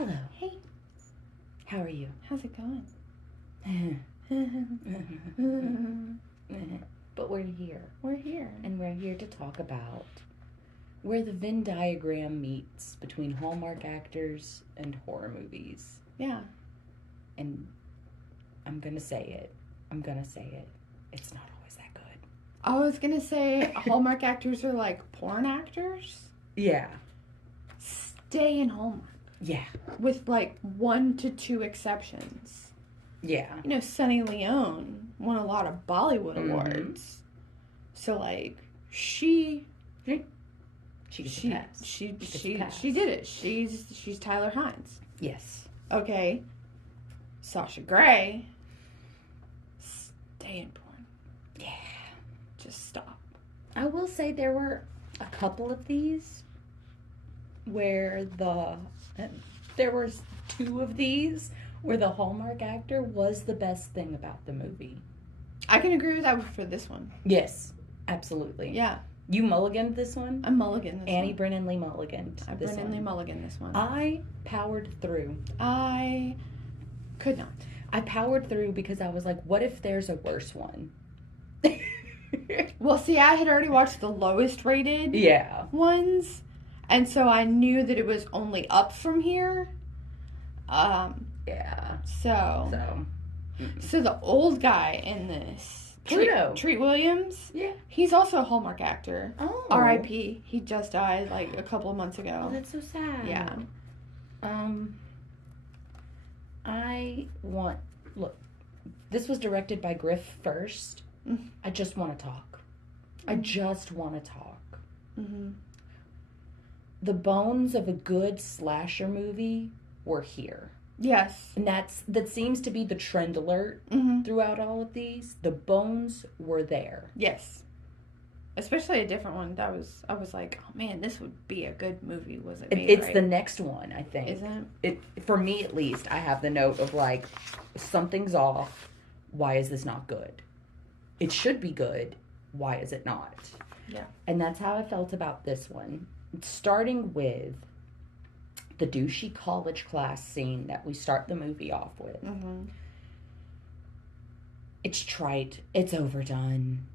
Hello. Hey. How are you? How's it going? But we're here. We're here. And we're here to talk about where the Venn diagram meets between Hallmark actors and horror movies. Yeah. And I'm going to say it. It's not always that good. I was going to say Hallmark actors are like porn actors. Yeah. Stay in Hallmark. Yeah. With like 1 to 2 exceptions. Yeah. You know, Sunny Leone won a lot of Bollywood awards. So like she gets a pass. She did it. She's Tyler Hines. Yes. Okay. Sasha Grey. Stay in porn. Yeah. Just stop. I will say there were a couple of these where there were 2 of these where the Hallmark actor was the best thing about the movie. I can agree with that for this one. Yes, absolutely. Yeah. You mulliganed this one? I mulliganed this Annie one. Brennan Lee mulliganed I this Brennan one. Lee mulliganed this one. I powered through. I could not. I powered through because I was like, what if there's a worse one? Well, see, I had already watched the lowest rated ones, and so I knew that it was only up from here. Yeah. So the old guy in this, Pluto. Treat Williams. Yeah. He's also a Hallmark actor. Oh. R.I.P. He just died like a couple of months ago. Oh, that's so sad. Yeah. Look, this was directed by Griff first. I just want to talk. Mm-hmm. The bones of a good slasher movie were here. Yes. And that seems to be the trend alert throughout all of these. The bones were there. Yes. Especially a different one. I was like, oh man, this would be a good movie. Was it made It's right? the next one, I think. Isn't it? For me, at least, I have the note of like, something's off. Why is this not good? It should be good. Why is it not? Yeah. And that's how I felt about this one. Starting with the douchey college class scene that we start the movie off with. Mm-hmm. It's trite. It's overdone.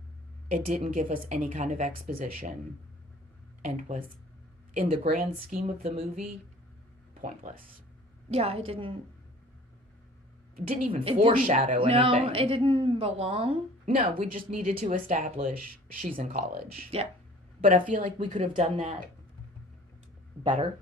It didn't give us any kind of exposition. And was, in the grand scheme of the movie, pointless. Yeah, it didn't. Didn't even foreshadow anything. No, it didn't belong. No, we just needed to establish she's in college. Yeah. But I feel like we could have done that better,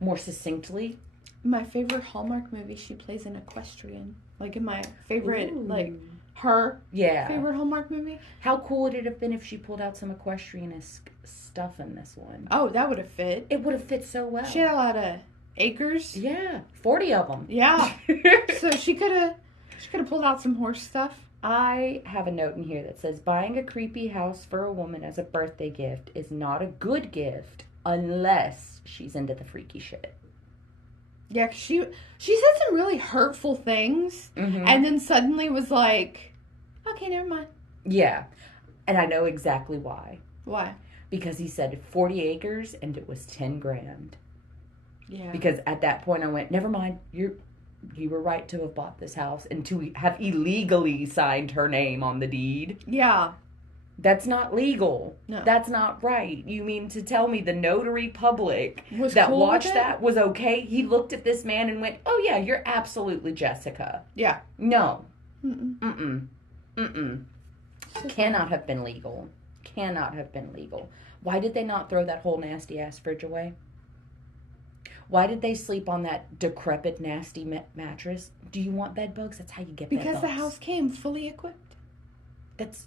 more succinctly. My favorite Hallmark movie, she plays an equestrian. Like in my favorite, Ooh. her Yeah. favorite Hallmark movie. How cool would it have been if she pulled out some equestrian-esque stuff in this one? Oh, that would have fit. It would have fit so well. She had a lot of acres. Yeah, 40 of them. Yeah. So she could have pulled out some horse stuff. I have a note in here that says, buying a creepy house for a woman as a birthday gift is not a good gift unless she's into the freaky shit. Yeah, 'cause she said some really hurtful things, and then suddenly was like, okay, never mind. Yeah, and I know exactly why. Why? Because he said 40 acres and it was 10 grand. Yeah. Because at that point I went, never mind, you were right to have bought this house and to have illegally signed her name on the deed. Yeah. That's not legal. No. That's not right. You mean to tell me the notary public Was that cool watched with it? that was okay? He looked at this man and went, oh yeah, you're absolutely Jessica. Yeah. No. Mm-mm. Cannot have been legal. Why did they not throw that whole nasty ass fridge away? Why did they sleep on that decrepit, nasty mattress? Do you want bed bugs? That's how you get bed bugs. Because the house came fully equipped. That's...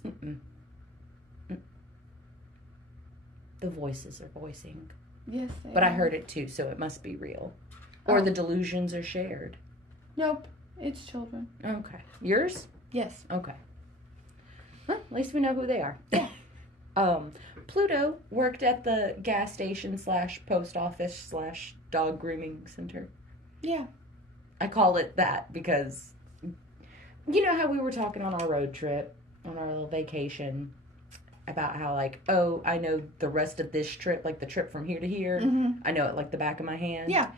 The voices are voicing. Yes, But I heard it too, so it must be real. Or the delusions are shared. Nope. It's children. Okay. Yours? Yes. Okay. Well, at least we know who they are. Yeah. Pluto worked at the gas station / post office / dog grooming center. Yeah. I call it that because, you know how we were talking on our road trip, on our little vacation, about how, like, oh, I know the rest of this trip, like the trip from here to here. Mm-hmm. I know it like the back of my hand. Yeah.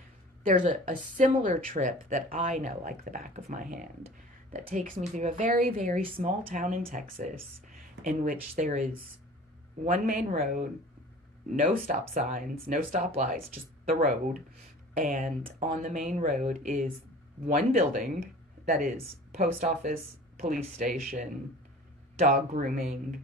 there's a similar trip that I know like the back of my hand that takes me through a very, very small town in Texas in which there is one main road, no stop signs, no stoplights, just the road. And on the main road is one building that is post office, police station, dog grooming,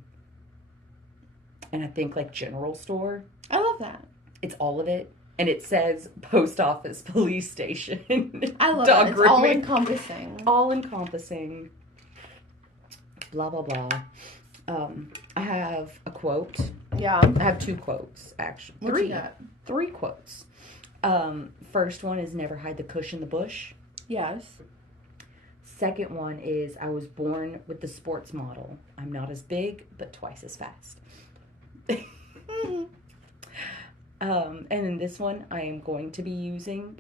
and I think like general store. I love that. It's all of it. And it says post office, police station. I love dog it. It's grooming. all encompassing. All encompassing. Blah, blah, blah. I have a quote. Yeah. I have 2 quotes, actually. What you got? 3 quotes. First one is never hide the cush in the bush. Yes. Second one is I was born with the sports model. I'm not as big, but twice as fast. Mm-hmm. And then this one I am going to be using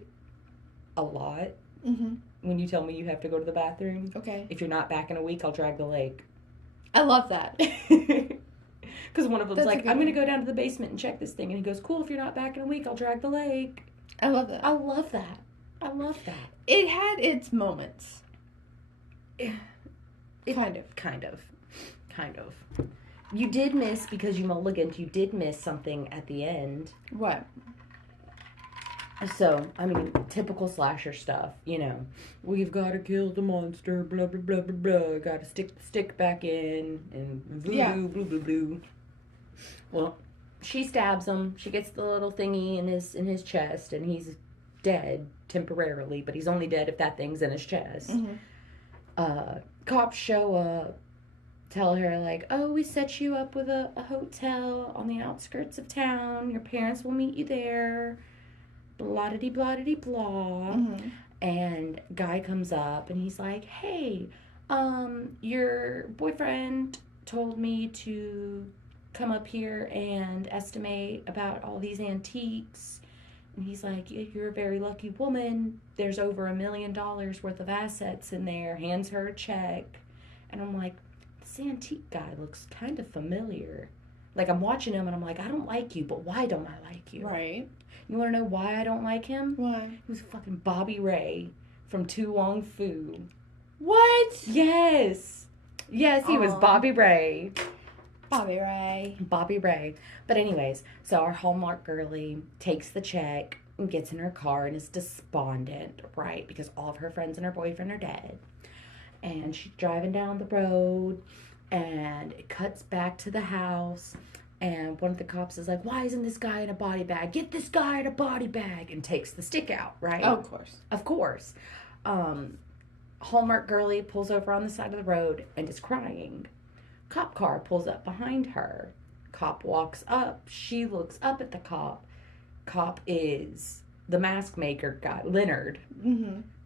a lot. Mm-hmm. When you tell me you have to go to the bathroom. Okay. If you're not back in a week, I'll drag the leg. I love that. Because one of them's like, I'm going to go down to the basement and check this thing. And he goes, cool, if you're not back in a week, I'll drag the leg. I love that. I love that. I love that. It had its moments. Kind of. You did miss, because you mulliganed, you did miss something at the end. What? So, I mean, typical slasher stuff, you know. We've got to kill the monster, blah, blah, blah, blah, blah. Got to stick the stick back in, and voodoo, blue, blue, blue. Well, she stabs him. She gets the little thingy in his chest, and he's dead temporarily, but he's only dead if that thing's in his chest. Mm-hmm. Cops show up, tell her, like, oh, we set you up with a hotel on the outskirts of town. Your parents will meet you there. Blah-de-dee, blah-de-dee, blah. Mm-hmm. And guy comes up, and he's like, hey, your boyfriend told me to come up here and estimate about all these antiques. And he's like, you're a very lucky woman. There's over $1 million worth of assets in there. Hands her a check. And I'm like, this antique guy looks kind of familiar. Like, I'm watching him, and I'm like, I don't like you, but why don't I like you? Right. You want to know why I don't like him? Why? He was fucking Bobby Ray from Tu Wong Fu. What? Yes. Yes, he was Bobby Ray. Bobby Ray. Bobby Ray. But anyways, so our Hallmark girly takes the check and gets in her car and is despondent, right? Because all of her friends and her boyfriend are dead. And she's driving down the road, and it cuts back to the house, and one of the cops is like, why isn't this guy in a body bag? Get this guy in a body bag, and takes the stick out, right? Oh, of course. Of course. Hallmark girly pulls over on the side of the road and is crying. Cop car pulls up behind her. Cop walks up. She looks up at the cop. Cop is the mask maker guy, Leonard,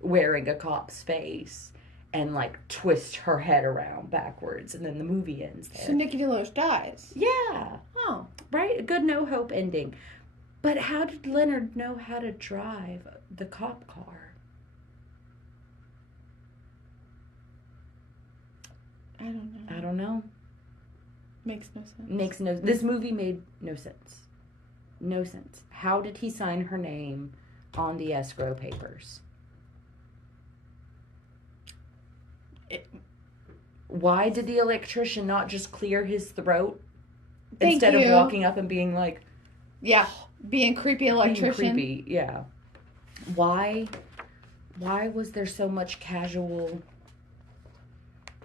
wearing a cop's face, and like twist her head around backwards, and then the movie ends there. So Nikki DeLoach dies. Yeah. Oh. Right? A good no hope ending. But how did Leonard know how to drive the cop car? I don't know. Makes no sense. This movie made no sense. No sense. How did he sign her name on the escrow papers? Why did the electrician not just clear his throat instead of walking up and being like, yeah, being creepy electrician? Being creepy, yeah. Why was there so much casual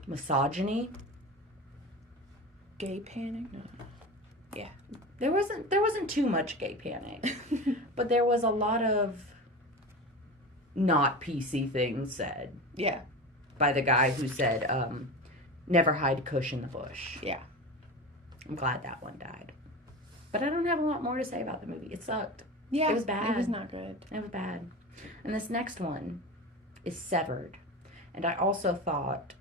misogyny? Gay panic? No. Yeah. There wasn't too much gay panic. But there was a lot of not PC things said. Yeah. By the guy who said, never hide cush in the bush. Yeah. I'm glad that one died. But I don't have a lot more to say about the movie. It sucked. Yeah. It was bad. It was not good. It was bad. And this next one is Severed. And I also thought,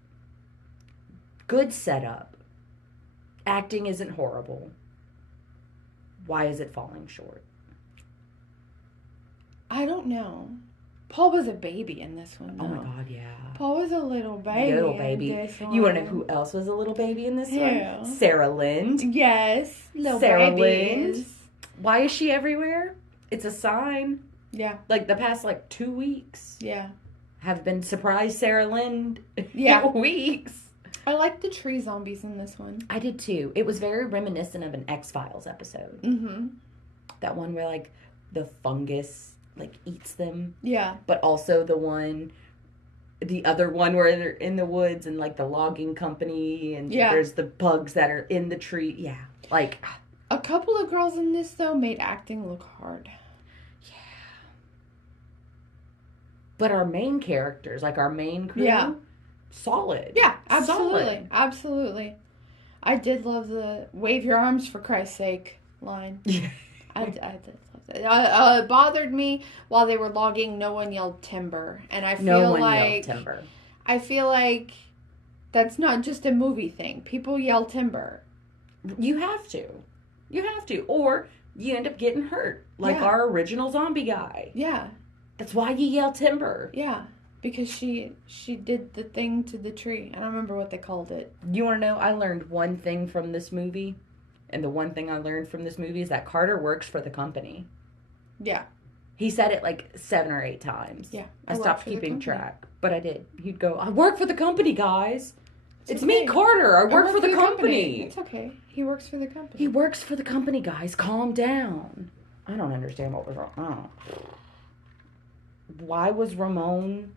good setup. Acting isn't horrible. Why is it falling short? I don't know. Paul was a baby in this one, though. Oh my God, yeah. Paul was a little baby. Little baby. In this one. You want to know who else was a little baby in this Who? one? Sarah Lind. Yes. Little Sarah babies. Lind. Why is she everywhere? It's a sign. Yeah. Like, the past, 2 weeks. Yeah. Have been surprise Sarah Lynn weeks. I like the tree zombies in this one. I did too. It was very reminiscent of an X-Files episode. Mm-hmm. That one where, the fungus, eats them. Yeah. But also the other one where they're in the woods and, the logging company and there's the bugs that are in the tree. Yeah. A couple of girls in this, though, made acting look hard. Yeah. But our main characters, our main crew, solid. Yeah, absolutely. Solid. Absolutely. I did love the wave your arms for Christ's sake line. Yeah. I did love that. It bothered me while they were logging, no one yelled timber. And I feel yelled timber. I feel like that's not just a movie thing. People yell timber. You have to. Or you end up getting hurt. Our original zombie guy. Yeah. That's why you yell timber. Yeah. Because she did the thing to the tree. I don't remember what they called it. You want to know? I learned one thing from this movie. And the one thing I learned from this movie is that Carter works for the company. Yeah. He said it 7 or 8 times. Yeah. I stopped keeping track. But I did. He'd go, I work for the company, guys. It's me, Carter. I work for the company. It's okay. He works for the company. He works for the company, guys. Calm down. I don't understand what was wrong. Oh. Why was Ramon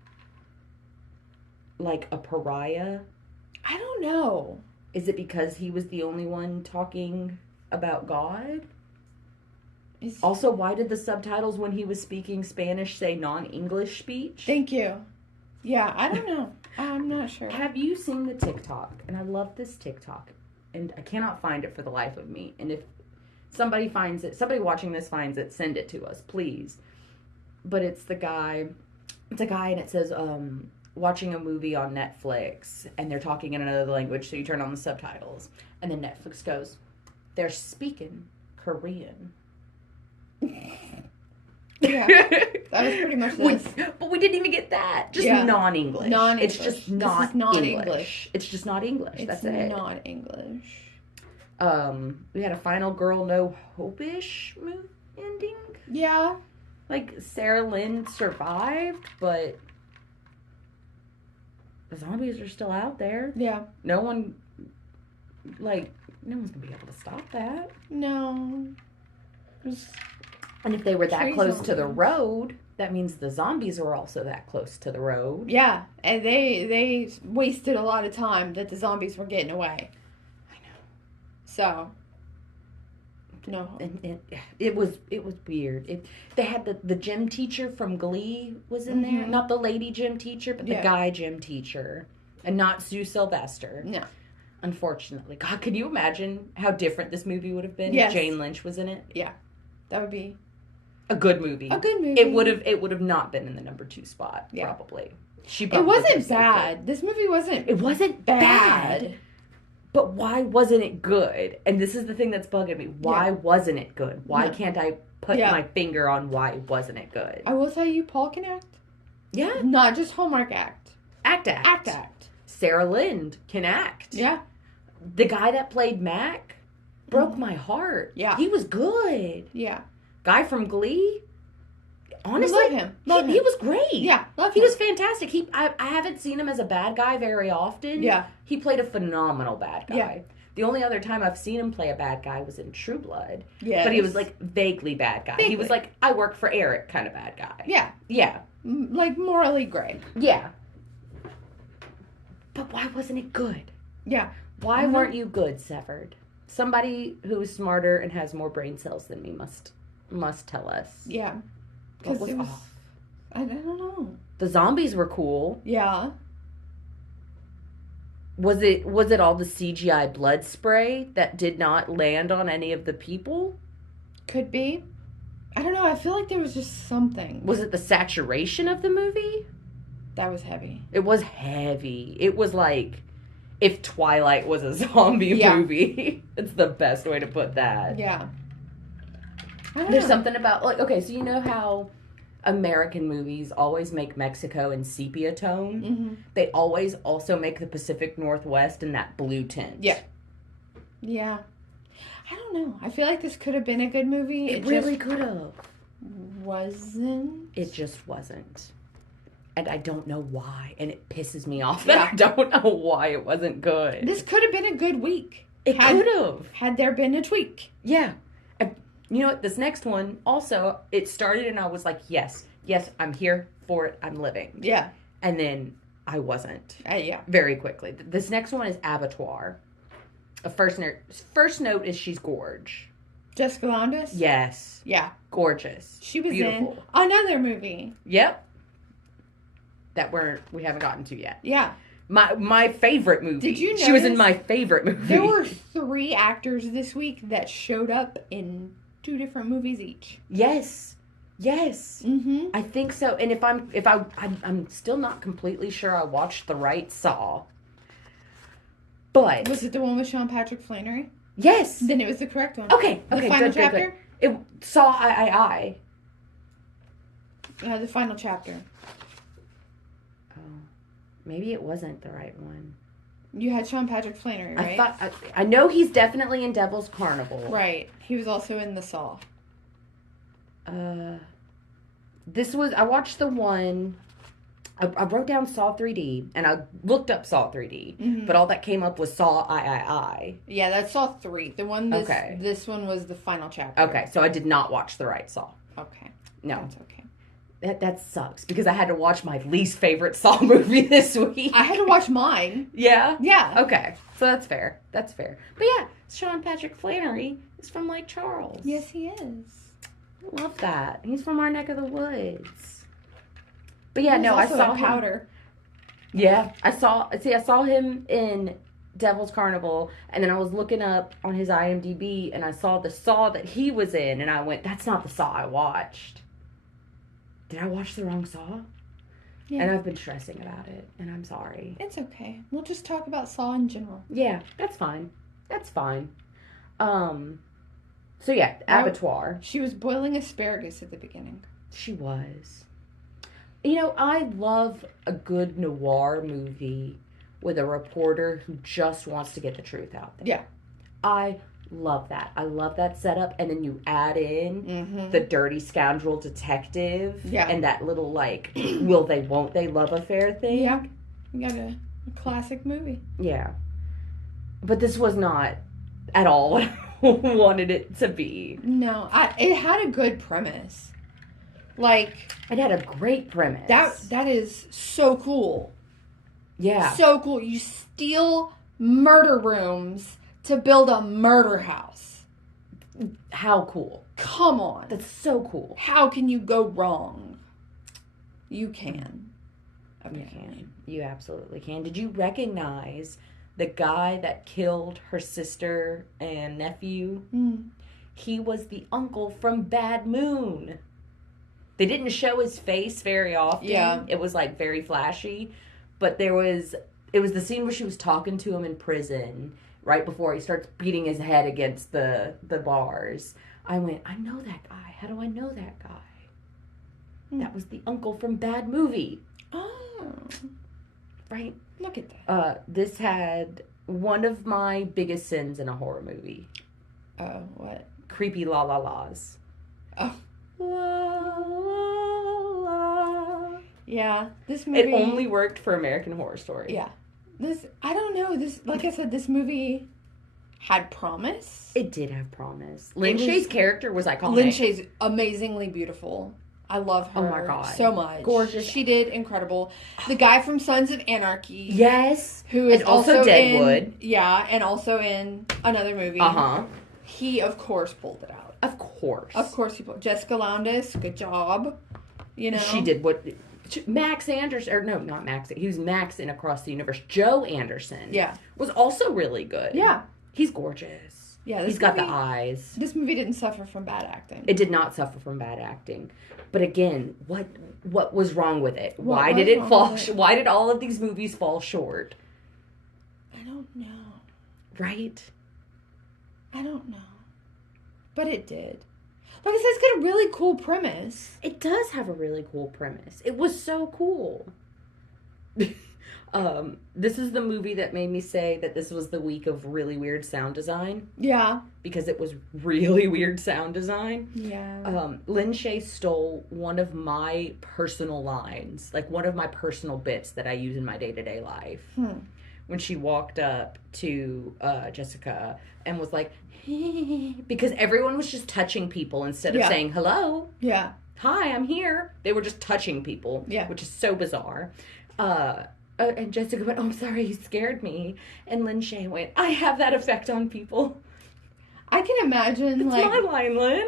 a pariah? I don't know. Is it because he was the only one talking about God? Also, why did the subtitles when he was speaking Spanish say non-English speech? Thank you. Yeah, I don't know. I'm not sure. Have you seen the TikTok? And I love this TikTok. And I cannot find it for the life of me. And if somebody finds it, somebody watching this finds it, send it to us, please. But it's a guy and it says, watching a movie on Netflix, and they're talking in another language, so you turn on the subtitles. And then Netflix goes, they're speaking Korean. Yeah, that was pretty much this. But we didn't even get that. Just non-English. Non-English. It's just not English. It's just not English. That's it. It's not English. We had a final girl no hope-ish ending. Yeah. Sarah Lynn survived, but the zombies are still out there. Yeah. No one's gonna be able to stop that. No. And if they were that close to the road, that means the zombies were also that close to the road. Yeah, and they wasted a lot of time that the zombies were getting away. I know. So, no. And it was weird. They had the gym teacher from Glee was in there. Not the lady gym teacher, but the guy gym teacher. And not Sue Sylvester. No. Unfortunately. God, can you imagine how different this movie would have been if Jane Lynch was in it? Yeah. That would be a good movie. It would have not been in the number 2 spot, probably. It wasn't bad. This movie wasn't It wasn't bad. But why wasn't it good? And this is the thing that's bugging me. Why wasn't it good? Why can't I put my finger on why wasn't it good? I will tell you, Paul can act. Yeah. Not just Hallmark act. Act. Sarah Lynn can act. Yeah. The guy that played Mac broke my heart. Yeah. He was good. Yeah. Guy from Glee. Honestly, love him. He was great. Yeah, love him. He was fantastic. I haven't seen him as a bad guy very often. Yeah. He played a phenomenal bad guy. Yeah. The only other time I've seen him play a bad guy was in True Blood. Yeah. But he was vaguely bad guy. Vaguely. He was I work for Eric kind of bad guy. Yeah. Yeah. Morally gray. Yeah. But why wasn't it good? Yeah. Why weren't you good, Severed? Somebody who is smarter and has more brain cells than me must tell us. Yeah. What was off? I don't know. The zombies were cool. Yeah. Was it all the CGI blood spray that did not land on any of the people? Could be. I don't know. I feel like there was just something. Was it the saturation of the movie? That was heavy. It was heavy. It was if Twilight was a zombie movie. It's the best way to put that. Yeah. There's something about, okay, so you know how American movies always make Mexico in sepia tone? Mm-hmm. They always also make the Pacific Northwest in that blue tint. Yeah. Yeah. I don't know. I feel like this could have been a good movie. It really could have. wasn't. It just wasn't. And I don't know why. And it pisses me off that I don't know why it wasn't good. This could have been a good week. It could have. Had there been a tweak. Yeah. You know what? This next one, also, it started and I was like, yes, I'm here for it. I'm living. Yeah. And then I wasn't. Yeah. Very quickly. This next one is Abattoir. First note is she's gorge. Jessica Landes? Yes. Yeah. Gorgeous. She was beautiful. In another movie. Yep. That we haven't gotten to yet. Yeah. My favorite movie. Did you notice? She was in my favorite movie. There were 3 actors this week that showed up in 2 different movies each. Yes. Mm-hmm. I think so. And I'm still not completely sure I watched the right Saw. But was it the one with Sean Patrick Flannery? Yes. Then it was the correct one. Okay. The final chapter? Good. It Saw I. The final chapter. Oh. Maybe it wasn't the right one. You had Sean Patrick Flannery, right? I know he's definitely in Devil's Carnival. Right. He was also in the Saw. I watched the one. I wrote down Saw 3D and I looked up Saw 3D, mm-hmm. but all that came up was Saw I. Yeah, that's Saw 3. The one this one was the final chapter. Okay, so I did not watch the right Saw. Okay. No. That's okay. That sucks because I had to watch my least favorite Saw movie this week. I had to watch mine. Yeah? Yeah. Okay. So that's fair. But yeah, Sean Patrick Flannery is from Lake Charles. Yes, he is. I love that. He's from our neck of the woods. But yeah, no, I saw Powder. Yeah, I saw him in Devil's Carnival, and then I was looking up on his IMDb, and I saw the Saw that he was in, and I went, that's not the Saw I watched. Did I watch the wrong Saw? Yeah. And I've been stressing about it, and I'm sorry. It's okay. We'll just talk about Saw in general. Yeah, that's fine. So yeah, Abattoir. She was boiling asparagus at the beginning. She was. You know, I love a good noir movie with a reporter who just wants to get the truth out there. Yeah. I love that. I love that setup. And then you add in mm-hmm. the dirty scoundrel detective. Yeah. And that little, like, will they, won't they love affair thing. Yeah. You got a classic movie. Yeah. But this was not at all what I wanted it to be. No. It had a good premise. Like, it had a great premise. That is so cool. Yeah. So cool. You steal murder rooms to build a murder house. How cool. Come on. That's so cool. How can you go wrong? You can. Okay. You can. You absolutely can. Did you recognize the guy that killed her sister and nephew? Mm. He was the uncle from Bad Moon. They didn't show his face very often. Yeah. It was, like, very flashy. But it was the scene where she was talking to him in prison right before he starts beating his head against the bars. I went, I know that guy. How do I know that guy? That was the uncle from Bad Movie. Oh. Right? Look at that. This had one of my biggest sins in a horror movie. Oh, what? Creepy la la la's. Oh. La la la. Yeah, this movie. It only worked for American Horror Story. Yeah. I don't know. Like I said, this movie had promise. It did have promise. Lin Shaye's character was iconic. Lin Shaye's amazingly beautiful. I love her. Oh my God. So much. Gorgeous. She did incredible. The guy from Sons of Anarchy. Yes. Who is also Deadwood. And also in another movie. Uh-huh. He, of course, pulled it out. Of course. Of course he pulled. Jessica Landes, good job. You know? She did what... Max Anderson, or no, not Max. He was Max in Across the Universe. Joe Anderson. Yeah. Was also really good. Yeah. He's gorgeous. Yeah. He's got the eyes. This movie didn't suffer from bad acting. It did not suffer from bad acting. But again, what was wrong with it? Why did it fall? Why did all of these movies fall short? I don't know. Right? I don't know. But it did. Like I said, it's got a really cool premise. It does have a really cool premise. It was so cool. This is the movie that made me say that this was the week of really weird sound design. Yeah. Because it was really weird sound design. Yeah. Lin Shaye stole one of my personal lines, like one of my personal bits that I use in my day-to-day life. When she walked up to Jessica and was like, because everyone was just touching people instead of saying hello. Yeah. Hi, I'm here. They were just touching people. Yeah. Which is so bizarre. And Jessica went, I'm sorry, you scared me. And Lin Shaye went, I have that effect on people. I can imagine, it's my line, Lin.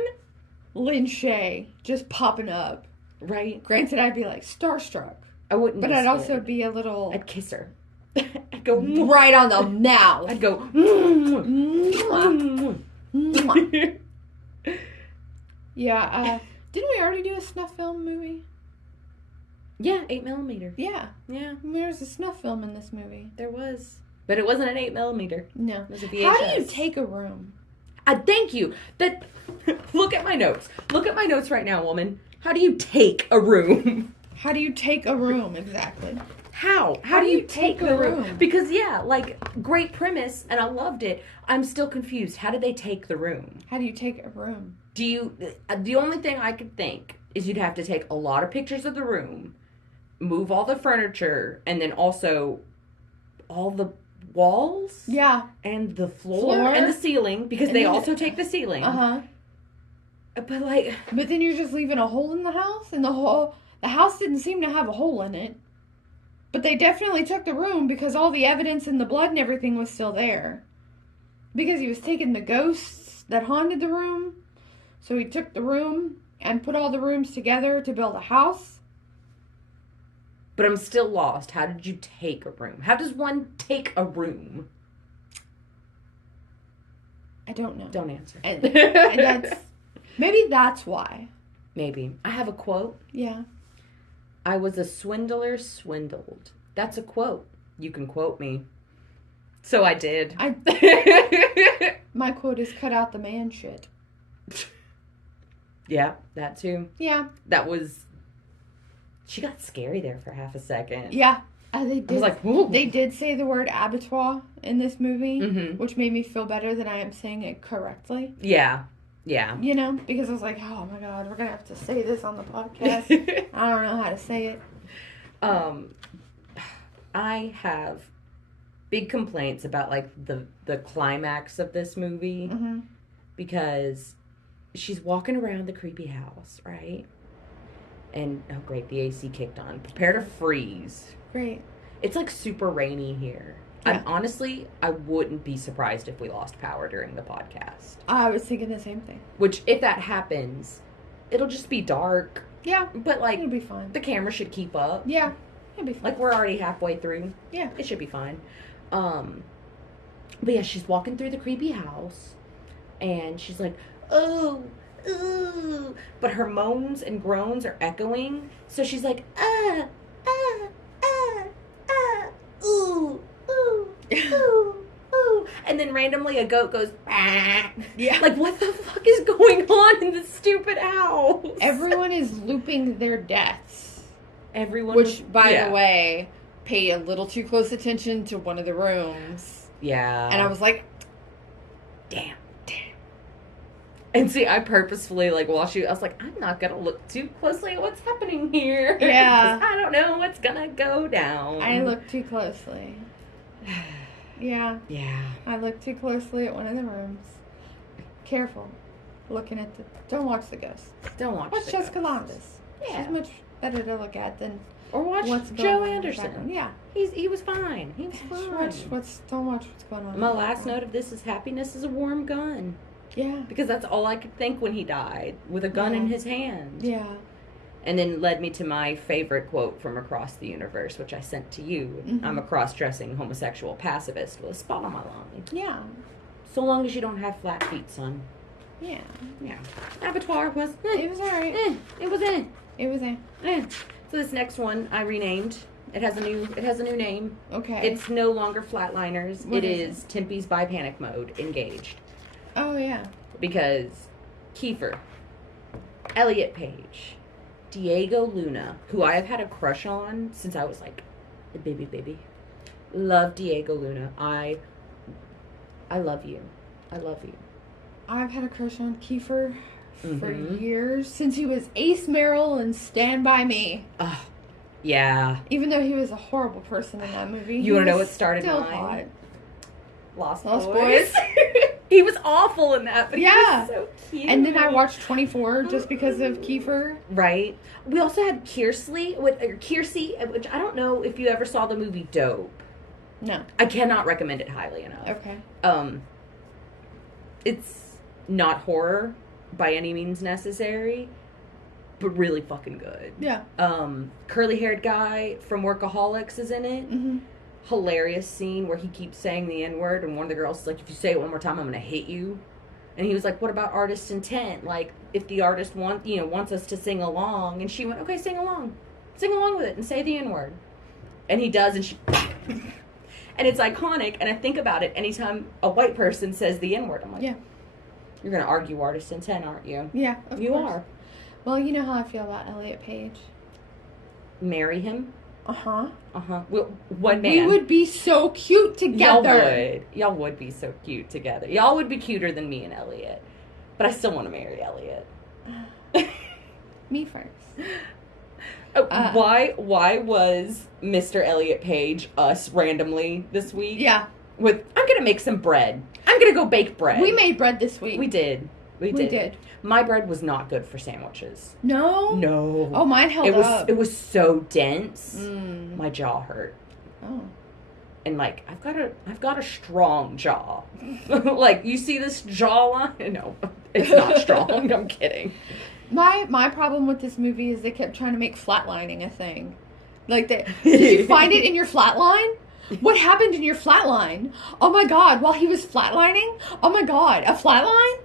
Lin Shaye just popping up. Right. Granted, I'd be like starstruck. I wouldn't. But I'd also be a little. I'd kiss her. I'd go right on the mouth. I'd go. Yeah. Didn't we already do a snuff film movie? Yeah, 8mm. Yeah. Yeah. There's a snuff film in this movie. There was. But it wasn't an 8mm. No. It was a VHS. How do you take a room? Thank you. Look at my notes. Look at my notes right now, woman. How do you take a room? How do you take a room, exactly? How? How do you take a room? Because, great premise, and I loved it. I'm still confused. How did they take the room? How do you take a room? The only thing I could think is you'd have to take a lot of pictures of the room, move all the furniture, and then also all the walls. Yeah. And the floor. And the ceiling, because they also take the ceiling. Uh-huh. But then you're just leaving a hole in the house, and the house didn't seem to have a hole in it. But they definitely took the room because all the evidence and the blood and everything was still there. Because he was taking the ghosts that haunted the room. So he took the room and put all the rooms together to build a house. But I'm still lost. How did you take a room? How does one take a room? I don't know. Don't answer. And maybe that's why. Maybe. I have a quote. Yeah. I was a swindler swindled. That's a quote. You can quote me. So I did. My quote is cut out the man shit. Yeah, that too. Yeah. That was... She got scary there for half a second. Yeah. They did. I was like, ooh. They did say the word abattoir in this movie, which made me feel better that I am saying it correctly. Yeah. Yeah. You know, because I was like, oh my God, we're going to have to say this on the podcast. I don't know how to say it. I have big complaints about, the climax of this movie. Mm-hmm. Because she's walking around the creepy house, right? And, oh great, the AC kicked on. Prepare to freeze. Great. It's, super rainy here. Yeah. Honestly, I wouldn't be surprised if we lost power during the podcast. I was thinking the same thing. Which, if that happens, it'll just be dark. Yeah. But, it'll be fine. The camera should keep up. Yeah. It'll be fine. We're already halfway through. Yeah. It should be fine. But yeah, she's walking through the creepy house. And she's like, oh, ooh. But her moans and groans are echoing. So she's like, ooh. Ooh, ooh, ooh. And then randomly a goat goes, ah. Yeah. What the fuck is going on in this stupid house? Everyone is looping their deaths. Everyone. Which, by the way, pay a little too close attention to one of the rooms. Yeah. And I was like, damn. And see, I purposefully, while I was like, I'm not going to look too closely at what's happening here. Yeah. I don't know what's going to go down. I looked too closely. Yeah. Yeah. I looked too closely at one of the rooms. Careful. Looking at don't watch the ghosts. Don't watch Watch Jessica Landis. Yeah. She's much better to look at than... Or watch Joe Anderson. Yeah. He was fine. He was fine. Don't watch what's going on. My last note of this is happiness is a warm gun. Yeah. Because that's all I could think when he died, with a gun in his hand. Yeah. And then led me to my favorite quote from Across the Universe, which I sent to you. Mm-hmm. I'm a cross-dressing homosexual pacifist with a spot on my line. Yeah. So long as you don't have flat feet, son. Yeah. Yeah. Abattoir was... It was alright. It was in. It was in. So this next one I renamed. It has a new name. Okay. It's no longer Flatliners. What is Tempe's by Panic Mode, Engaged. Oh, yeah. Because Kiefer, Elliot Page, Diego Luna, who I have had a crush on since I was Baby. Love Diego Luna. I love you. I love you. I've had a crush on Kiefer for Mhm. years, since he was Ace Merrill in Stand By Me. Yeah. Even though he was a horrible person in that movie. You want to know what started still mine? hot. Lost Lost Boys. He was awful in that, but Yeah. he was so cute. And then I watched 24 just because of Kiefer. Right. We also had Kiersey, which I don't know if you ever saw the movie Dope. No. I cannot recommend it highly enough. Okay. It's not horror by any means necessary, but really fucking good. Yeah. Curly-haired guy from Workaholics is in it. Mm-hmm. Hilarious scene where he keeps saying the N-word, and one of the girls is like, if you say it one more time, I'm gonna hit you. And he was like, what about artist intent? Like, if the artist wants us to sing along. And she went, okay, sing along. Sing along with it and say the N-word. And he does, and she... And it's iconic, and I think about it anytime a white person says the N-word. I'm like, Yeah. You're going to argue artist intent, aren't you? Yeah, of You course. are. Well, you know how I feel about Elliot Page. Marry him? Uh-huh. Well, one man. We would be so cute together. Y'all would be so cute together. Y'all would be cuter than me and Elliot. But I still want to marry Elliot. Me first. Why was Mr. Elliot Page us randomly this week? Yeah. I'm going to make some bread. I'm going to go bake bread. We made bread this week. We did. We did. My bread was not good for sandwiches. No? No. Oh, mine held up. It was so dense. Mm. My jaw hurt. Oh. And like I've got a strong jaw. Like, you see this jawline? No, it's not strong. I'm kidding. My problem with this movie is they kept trying to make flatlining a thing. Like, did you find it in your flatline? What happened in your flatline? Oh my god, while he was flatlining? Oh my god, a flatline?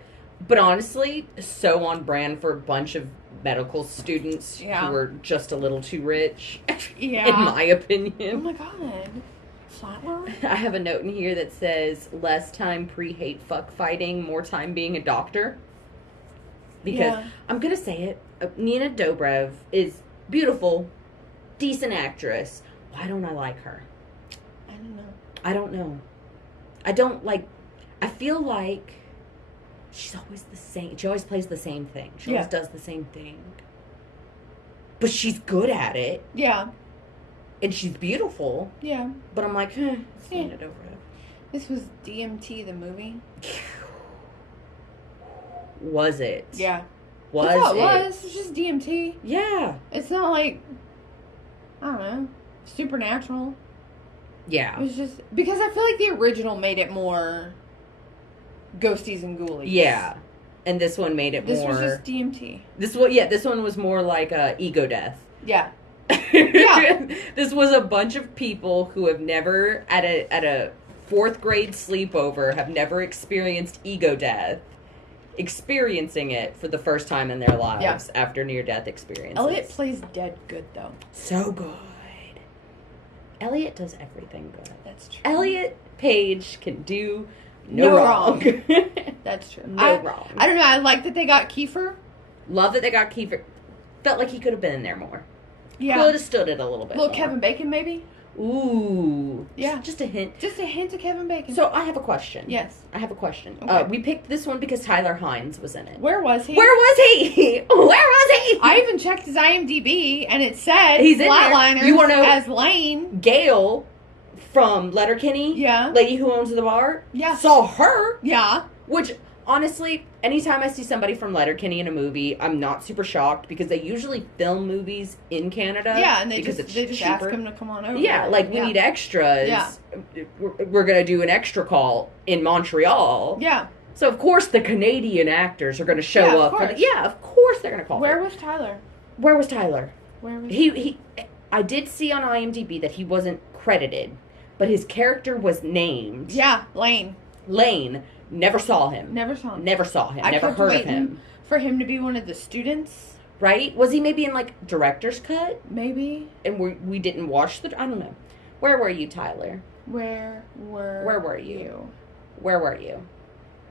But honestly, so on brand for a bunch of medical students who were just a little too rich. Yeah. In my opinion. Oh my god. Flatline? I have a note in here that says, less time pre-hate fuck fighting, more time being a doctor. Because, I'm going to say it, Nina Dobrev is beautiful, decent actress. Why don't I like her? I don't know. I feel like she's always the same. She always plays the same thing. She always does the same thing. But she's good at it. Yeah. And she's beautiful. Yeah. But I'm like, it's Nina Dobrev. This was DMT, the movie. Was it? Yeah. Was That's all it? it was. It's just DMT. Yeah. It's not like, I don't know, supernatural. Yeah. It was just, because I feel like the original made it more ghosties and ghoulies. Yeah. And this one made it more... This was just DMT. This one was more like ego death. Yeah. Yeah. This was a bunch of people who have never, at a 4th grade sleepover, have never experienced ego death, experiencing it for the first time in their lives after near-death experiences. Elliot plays dead good, though. So good. Elliot does everything good. That's true. Elliot Page can do no wrong. That's true. No wrong. I don't know. I like that they got Kiefer. Love that they got Kiefer. Felt like he could have been in there more. Yeah. Could have stood it a little bit Little more. Kevin Bacon, maybe? Ooh. Yeah. Just a hint. Just a hint of Kevin Bacon. So I have a question. Yes. I have a question. Okay. We picked this one because Tyler Hines was in it. Where was he? Where was he? Where was he? I even checked his IMDb, and it said He's in Flatliners there. You wanna know- as Lane. Gail from Letterkenny. Yeah. Lady who owns the bar. Yeah. Saw her. Yeah. Which, honestly, anytime I see somebody from Letterkenny in a movie, I'm not super shocked because they usually film movies in Canada. Yeah, and they because just it's ask cheaper. him to come on over. Yeah, like we need extras. Yeah. We're going to do an extra call in Montreal. Yeah. So, of course, the Canadian actors are going to show up. Of course they're going to call Where him. was Tyler? Where was Tyler? Where was He I did see on IMDb that he wasn't credited, but his character was named. Yeah, Lane. Lane. Never saw him. Never saw him. Never saw him. I Never kept heard of waiting him. for him to be one of the students. Right? Was he maybe in, like, director's cut? Maybe. And we didn't watch I don't know. Where were you, Tyler? Where were you? Where were you?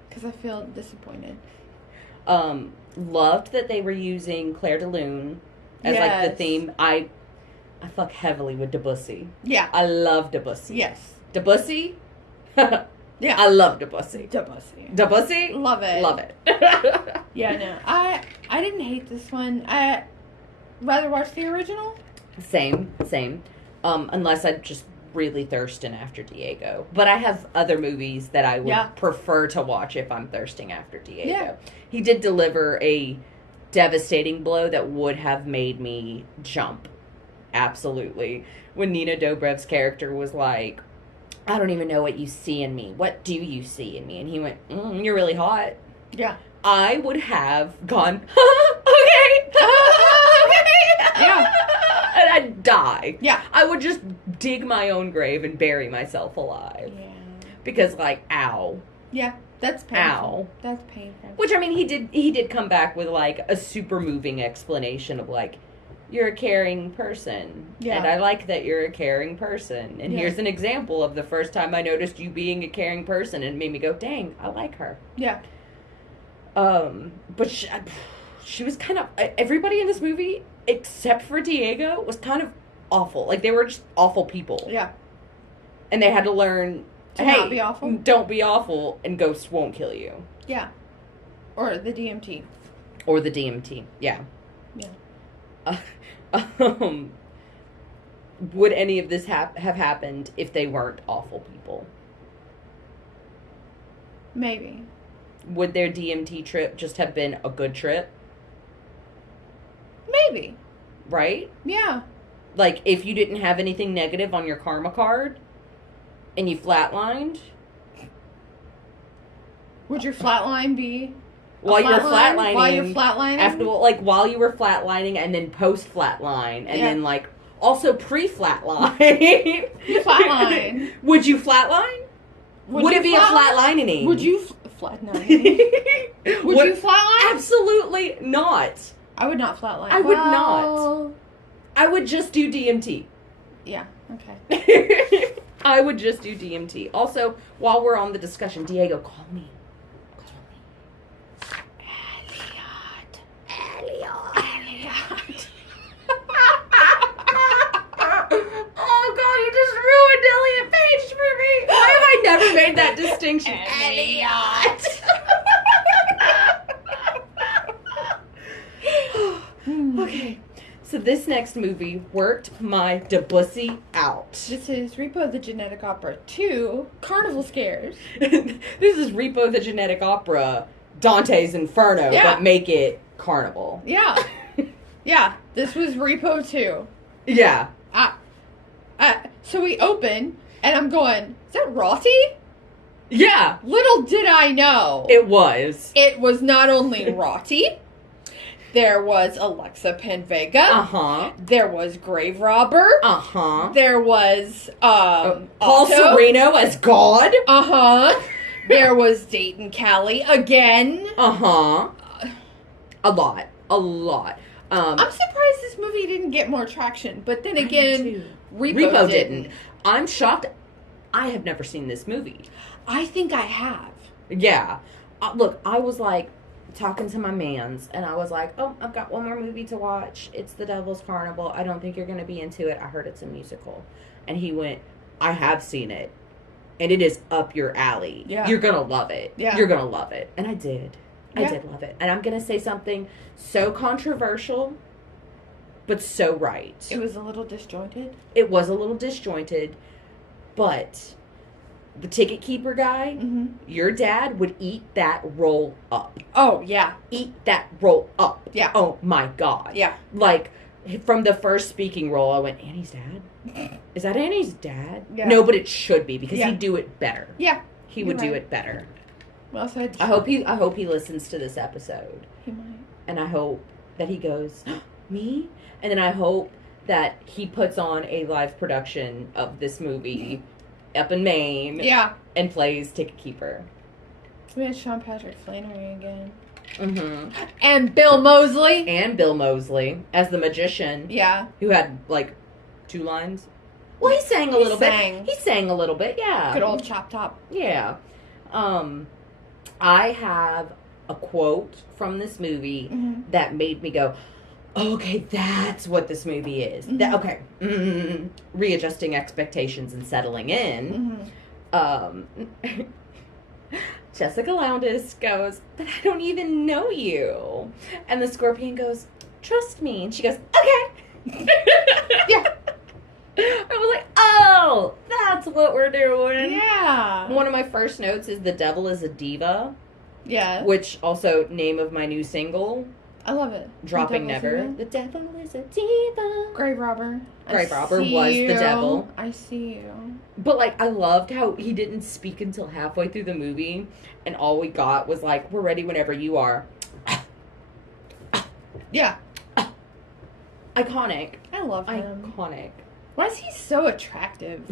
Because I feel disappointed. Loved that they were using Claire de Lune as, like, the theme. I fuck heavily with Debussy. Yeah. I love Debussy. Yes. Debussy? Yeah. I love Debussy. Debussy. Debussy? Love it. Love it. Yeah, no. I didn't hate this one. I rather watch the original. Same. Unless I'm just really thirsting after Diego. But I have other movies that I would prefer to watch if I'm thirsting after Diego. Yeah. He did deliver a devastating blow that would have made me jump. Absolutely. When Nina Dobrev's character was like, I don't even know what you see in me. What do you see in me? And he went, you're really hot. Yeah. I would have gone, okay. Yeah. And I'd die. Yeah. I would just dig my own grave and bury myself alive. Yeah. Because, like, ow. Yeah. That's painful. Ow. That's painful. Which, I mean, he did come back with, like, a super moving explanation of, like, you're a caring person. Yeah. And I like that you're a caring person. And Yeah. here's an example of the first time I noticed you being a caring person, and it made me go, dang, I like her. Yeah. But she was kind of, everybody in this movie, except for Diego, was kind of awful. Like, they were just awful people. Yeah. And they had to learn, To hey, not be awful? don't be awful, and ghosts won't kill you. Yeah. Or the DMT. Or the DMT, yeah. Yeah. Would any of this have happened if they weren't awful people? Maybe. Would their DMT trip just have been a good trip? Maybe. Right? Yeah. Like, if you didn't have anything negative on your karma card, and you flatlined, Would your flatline be while you're flatlining, While you're flatlining? after, like, while you were flatlining, and then post flatline, and then, like, also pre flatline. Flatline. Would you flatline? Would it be a flatlining? Would you flatline? Would you flatline? Absolutely not. I would not flatline. I would not. I would just do DMT. Yeah. Okay. I would just do DMT. Also, while we're on the discussion, Diego, call me. Elliot. Oh, God, you just ruined Elliot Page for me. Why have I never made that distinction? Elliot. Okay. So this next movie worked my Debussy out. This is Repo the Genetic Opera 2, Carnival Scares. This is Repo the Genetic Opera, Dante's Inferno, but make it Carnival. Yeah. Yeah, this was Repo 2. Yeah. So we open, and I'm going, is that Rottie? Yeah. Little did I know. It was. It was not only Rottie. There was Alexa Penvega. Uh-huh. There was Grave Robber. Uh-huh. There was, Paul Otto. Sereno as God. Uh-huh. There was Dayton Callie again. Uh-huh. A lot. I'm surprised this movie didn't get more traction, but then again, Repo didn't. I'm shocked. I have never seen this movie. I think I have. Yeah. Look, I was like talking to my mans, and I was like, oh, I've got one more movie to watch. It's The Devil's Carnival. I don't think you're going to be into it. I heard it's a musical. And he went, I have seen it. And it is up your alley. Yeah. You're going to love it. Yeah. You're going to love it. And I did. I Yeah. did love it. And I'm going to say something so controversial, but so right. It was a little disjointed. It was a little disjointed, but the ticket keeper guy, your dad would eat that roll up. Oh, yeah. Eat that roll up. Yeah. Oh, my God. Yeah. Like, from the first speaking role, I went, Annie's dad? Is that Annie's dad? Yeah. No, but it should be, because Yeah. he'd do it better. Yeah. He would You're do right. it better. Well said. I hope he listens to this episode. He might. And I hope that he goes, me? And then I hope that he puts on a live production of this movie up in Maine. Yeah. And plays Ticket Keeper. We had Sean Patrick Flannery again. Mm-hmm. And Bill Moseley. And Bill Moseley as the magician. Yeah. Who had, like, 2 lines. Well, he sang a little bit. He sang a little bit, yeah. Good old Chop Top. Yeah. I have a quote from this movie that made me go, Okay, that's what this movie is. Mhm. Okay. Readjusting expectations and settling in. Mm-hmm. Jessica Loudis goes, but I don't even know you. And the scorpion goes, trust me. And she goes, okay. Yeah. I was like, oh, that's what we're doing. Yeah. One of my first notes is the devil is a diva, Yeah. which also name of my new single, I love it. Dropping The Devil's Never. Diva. The devil is a diva. Grave Robber. Grave I Robber see was the you. devil. I see you. But, like, I loved how he didn't speak until halfway through the movie, and all we got was, like, we're ready whenever you are. Yeah. Iconic. I love him. Iconic. Why is he so attractive?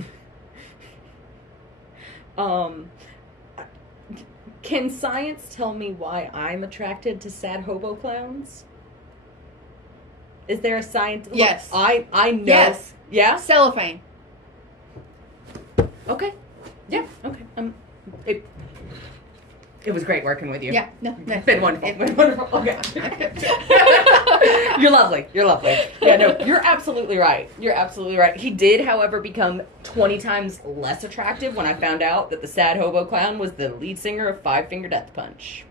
Can science tell me why I'm attracted to sad hobo clowns? Is there a science? Yes. Look, I know. Yes. Yeah? Cellophane. Okay. Yeah. Okay. It was great working with you. Yeah. No. It's been wonderful. Wonderful. Okay. You're lovely. You're lovely. Yeah, no, you're absolutely right. You're absolutely right. He did, however, become 20 times less attractive when I found out that the sad hobo clown was the lead singer of Five Finger Death Punch.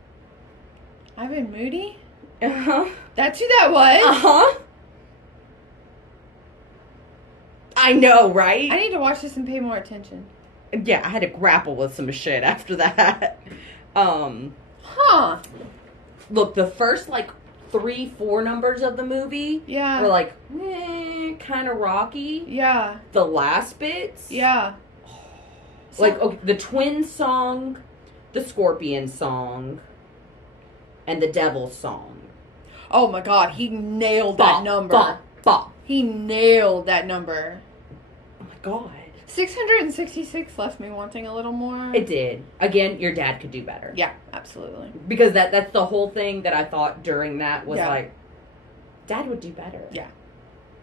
Ivan Moody? Uh-huh. That's who that was? Uh-huh. I know, right? I need to watch this and pay more attention. Yeah, I had to grapple with some shit after that. Huh. Look, the first, 3-4 numbers of the movie Yeah. were kind of rocky. Yeah. The last bits, Yeah. okay, the twin song, the scorpion song, and the devil song. Oh my god, he nailed that number. Bop, bop. He nailed that number. Oh my god. 666 left me wanting a little more. It did. Again, your dad could do better. Yeah, absolutely. Because that's the whole thing that I thought during that was Yeah. Dad would do better. Yeah.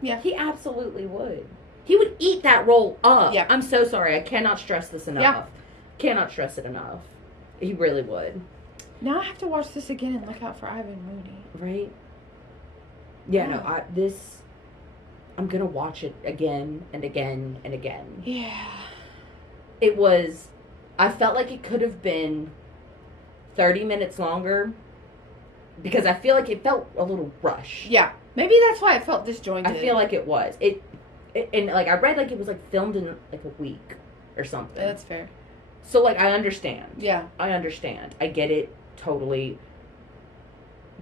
Yeah. He absolutely would. He would eat that role up. Yeah. I'm so sorry. I cannot stress this enough. Yeah. Cannot stress it enough. He really would. Now I have to watch this again and look out for Ivan Moody. Right? Yeah, Yeah. no, I'm gonna watch it again and again and again. Yeah. I felt like it could have been 30 minutes longer because I feel like it felt a little rushed. Yeah. Maybe that's why it felt disjointed. I feel like it was. And I read like it was filmed in a week or something. That's fair. So I understand. Yeah. I understand. I get it totally.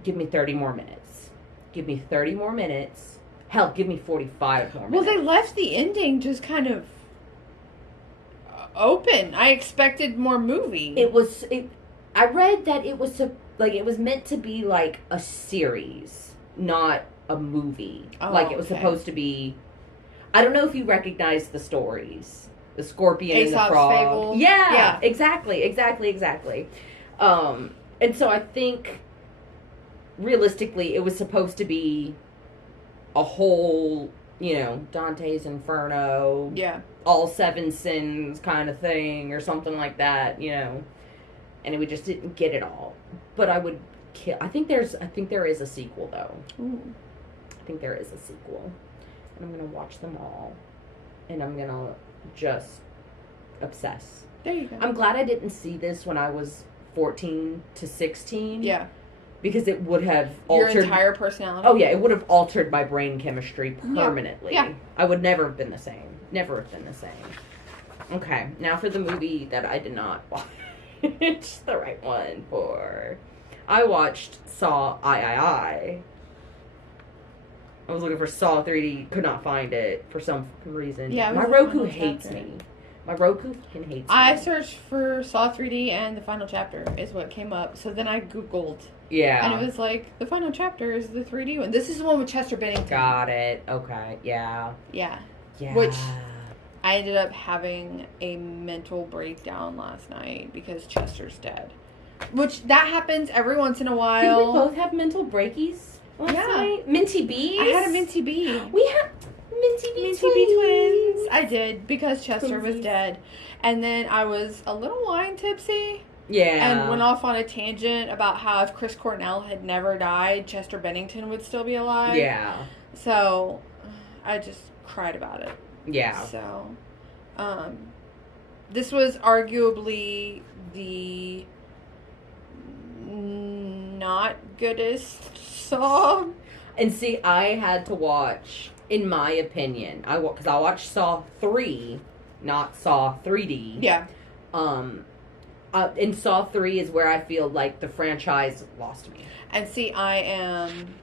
Give me 30 more minutes. Give me 30 more minutes. Hell, give me 45 more minutes. Well, they left the ending just kind of open. I expected more movie. I read that it was it was meant to be a series, not a movie. Oh, It was okay. supposed to be. I don't know if you recognize the stories. The scorpion and the Aesop's frog. Fable. Yeah, Yeah. exactly. And so I think realistically it was supposed to be a whole, Dante's Inferno, Yeah. all seven sins kind of thing or something like that, and we just didn't get it all. But I think there is a sequel though. Ooh. I think there is a sequel, and I'm gonna watch them all, and I'm gonna just obsess. There you go. I'm glad I didn't see this when I was 14 to 16. Yeah. Because it would have Your altered entire personality. Oh yeah, it would have altered my brain chemistry permanently. Yeah. I would never have been the same. Never have been the same. Okay, now for the movie that I did not watch. The right one for. I watched Saw I. I was looking for Saw 3D, could not find it for some reason. Yeah, it was my the Roku final hates chapter. me. My Roku hates me. I searched for Saw 3D and the final chapter is what came up. So then I Googled. Yeah. And it was the final chapter is the 3D one. This is the one with Chester Bennington. Got it. Okay. Yeah. Yeah. Yeah. Which I ended up having a mental breakdown last night because Chester's dead. Which that happens every once in a Did we while. both have mental breakies last Yeah. night? Minty Bees? I had a Minty Bee. We had Minty Bee Minty twins. Bee twins. I did because Chester was Twinsies. dead. And then I was a little wine tipsy. Yeah. And went off on a tangent about how if Chris Cornell had never died, Chester Bennington would still be alive. Yeah. So, I just cried about it. Yeah. So, this was arguably the not goodest Saw. And see, I had to watch, in my opinion, because I watched Saw 3, not Saw 3D. Yeah. In Saw 3 is where I feel like the franchise lost me. And see, I am,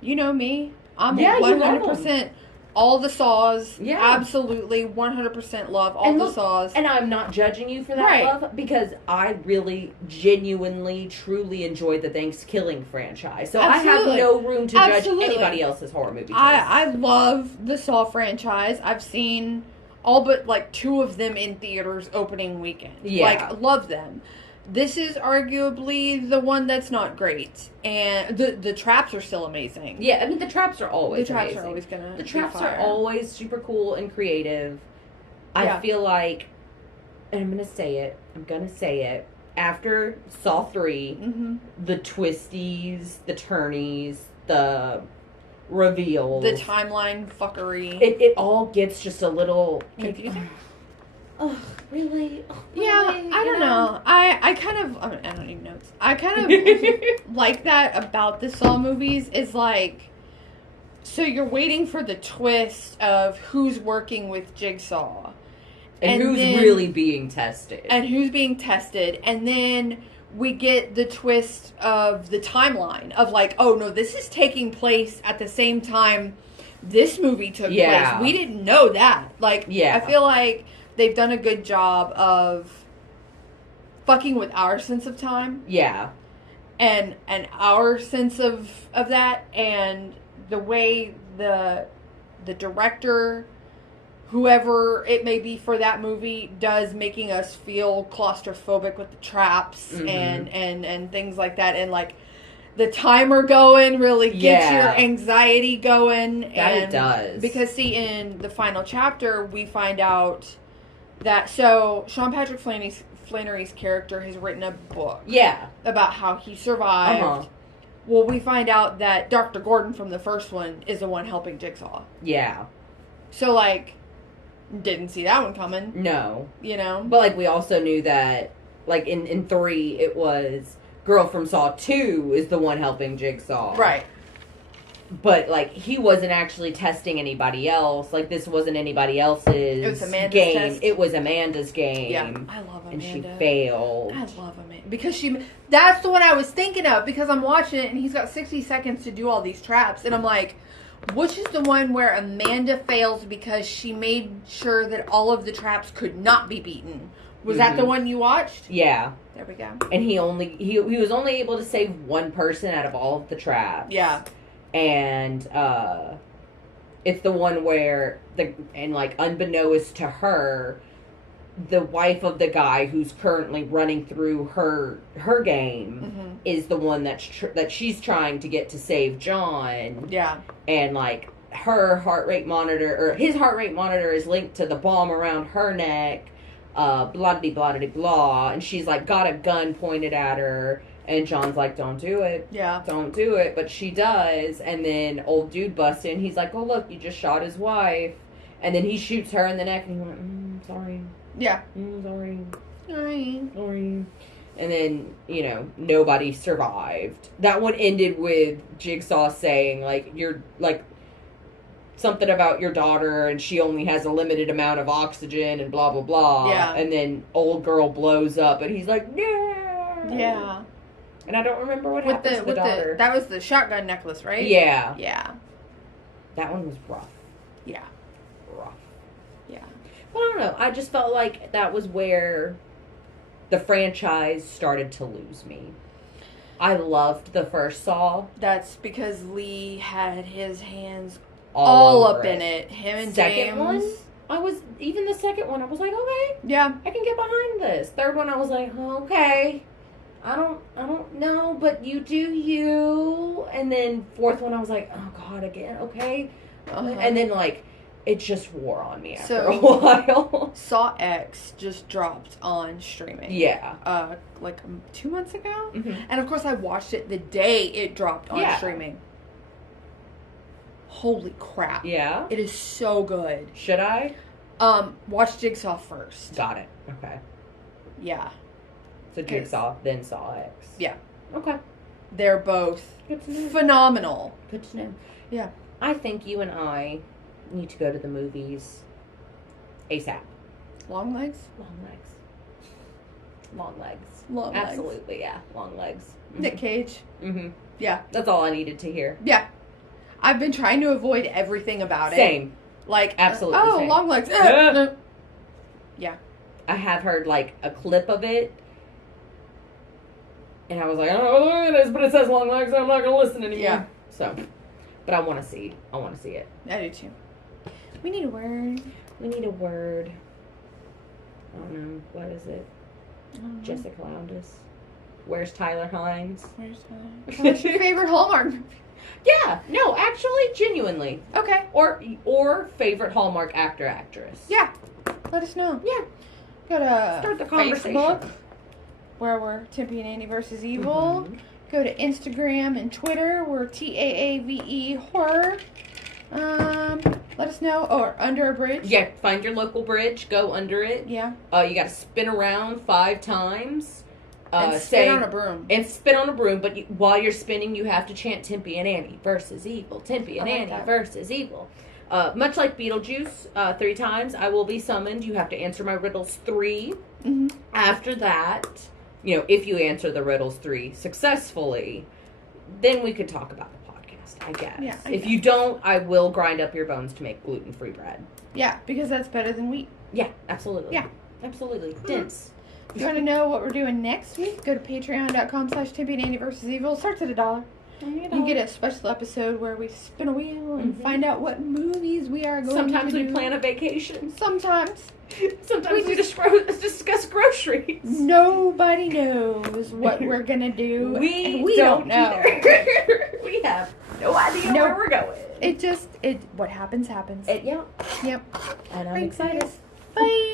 you know me, I'm Yeah, you love 100% all the Saws. Yeah. Absolutely 100% love all And the look, Saws. And I'm not judging you for that, Right. love, because I really, genuinely, truly enjoyed the Thanksgiving franchise. So Absolutely. I have no room to Absolutely. judge anybody else's horror movie choice. I love the Saw franchise. I've seen all but like 2 of them in theaters opening weekend. Yeah. Like, love them. This is arguably the one that's not great. And the traps are still amazing. Yeah, I mean, the traps are always The traps amazing. are always gonna The be traps fire. are always super cool and creative. Yeah. I feel like, and I'm gonna say it, after Saw 3, Mm-hmm. the twisties, the turnies, the reveals, The timeline fucking it all gets just a little confusing. Oh, really? Oh, Yeah, really? I don't You know. I kind of, I don't need notes. I kind of like that about the Saw movies is like, so you're waiting for the twist of who's working with Jigsaw. And who's then- really being tested. And who's being tested. And then we get the twist of the timeline of like, oh no, this is taking place at the same time this movie took Yeah. place. We didn't know that. Like, Yeah. I feel like they've done a good job of fucking with our sense of time Yeah. and our sense of that, and the way the director, whoever it may be for that movie, does making us feel claustrophobic with the traps Mhm. and things like that, and like the timer going really gets Yeah. your anxiety going. That it does. Because see, in the final chapter we find out that Sean Patrick Flannery's character has written a book Yeah. about how he survived. Uh-huh. Well, we find out that Dr. Gordon from the first one is the one helping Jigsaw. Yeah. So, like, didn't see that one coming, No. you know? But, like, we also knew that, like, in 3, it was girl from Saw 2 is the one helping Jigsaw. Right. But, like, he wasn't actually testing anybody else. Like, this wasn't anybody else's It was Amanda's game. test. It was Amanda's game. Yeah. I love Amanda. And she failed. I love Amanda. Because that's the one I was thinking of, because I'm watching it and he's got 60 seconds to do all these traps. And I'm like, which is the one where Amanda fails because she made sure that all of the traps could not be beaten? Was that the one you watched? Yeah. There we go. And he was only able to save one person out of all of the traps. Yeah. And it's the one where unbeknownst to her, the wife of the guy who's currently running through her game is the one that she's trying to get to save John. Yeah. And like her heart rate monitor, or his heart rate monitor, is linked to the bomb around her neck. Blah blah blah, and she's like got a gun pointed at her. And John's like, don't do it. Yeah. Don't do it. But she does. And then old dude busts in. He's like, oh, look, you just shot his wife. And then he shoots her in the neck. And he went, sorry. Yeah. Sorry. Sorry. Sorry. And then, nobody survived. That one ended with Jigsaw saying, like, you're, like, something about your daughter and she only has a limited amount of oxygen and blah, blah, blah. Yeah. And then old girl blows up. And he's like, no. Yeah. And I don't remember what happened to the daughter. That was the shotgun necklace, right? Yeah. Yeah. That one was rough. Yeah. Rough. Yeah. Well, I don't know. I just felt like that was where the franchise started to lose me. I loved the first Saw. That's because Lee had his hands All all over up in it. Him and Second James. one, even the second one, I was like, okay, Yeah. I can get behind this. Third one, I was like, okay. I don't know, but you do you. And then fourth one, I was like, oh God, again, okay. Uh-huh. And then like it just wore on me after So- a while. Saw X just dropped on streaming. Yeah. Like 2 months ago. Mhm. And of course I watched it the day it dropped on Yeah. streaming. Holy crap. Yeah. It is so good. Should I? Watch Jigsaw first. Got it. Okay. Yeah. So Jigsaw, then Saw X. Yeah. Okay. They're both Good to know. phenomenal. Good to know. Yeah. I think you and I need to go to the movies ASAP. Long legs? Long legs. Long legs. Long legs. Absolutely, yeah. Long legs. Nick Cage. Mm-hmm. Yeah. That's all I needed to hear. Yeah. I've been trying to avoid everything about it. Same. Like, Absolutely oh, same. long legs. Yeah. No. Yeah. I have heard like a clip of it, and I was like, I don't know what it is, but it says long legs, and I'm not gonna listen anymore. Yeah. So, but I want to see. I want to see it. I do too. We need a word. We need a word. I don't know. What is it? Jessica Loudis. Where's Tyler Hines? Where's what's your favorite Hallmark movie? Yeah. No, actually, genuinely. Okay. Or favorite Hallmark actor, actress. Yeah. Let us know. Yeah. Go to Start the conversation. Facebook, where we're Timpy and Andy versus Evil. Mhm. Go to Instagram and Twitter. We're TAAVE Horror. Let us know. Or Under a Bridge. Yeah. Find your local bridge. Go under it. Yeah. You got to spin around 5 times. And spit on a broom. And spit on a broom, but while you're spinning, you have to chant Timpy and Annie versus Evil. Timpy and I like Annie that. versus Evil. Much like Beetlejuice, 3 times I will be summoned. You have to answer my riddles 3. Mm-hmm. After that, if you answer the riddles 3 successfully, then we could talk about the podcast, I guess. Yeah, If you don't, I will grind up your bones to make gluten-free bread. Yeah, because that's better than wheat. Yeah, absolutely. Yeah. Absolutely. Dense. If you want to know what we're doing next week, go to patreon.com/Timpy and Andy versus Evil. Starts at $1. You get a special episode where we spin a wheel and find out what movies we are going Sometimes to we do. plan a vacation. Sometimes. Sometimes we discuss groceries. Nobody knows what we're going to do. and we don't know. either. We have no idea Nope. where we're going. What happens, happens. Yeah. Yep. And I'm Thanks, excited. guys. Bye.